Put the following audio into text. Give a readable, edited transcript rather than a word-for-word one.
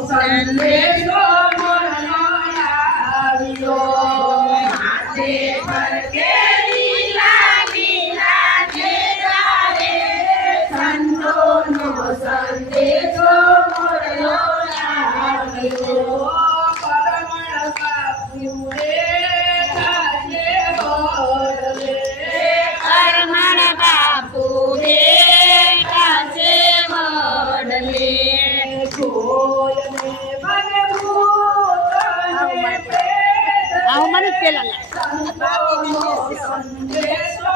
સંદેશો મોરનો આવ્યો હાથે ભરકેલી લાગીલા જે તારે સંતોનો સંદેશો મોરનો આવ્યો પરમળ કાપ્યું રે કાજે હોડલે પરમળ બાપુ રે કાજે હોડલે મને પેલા સંદેશો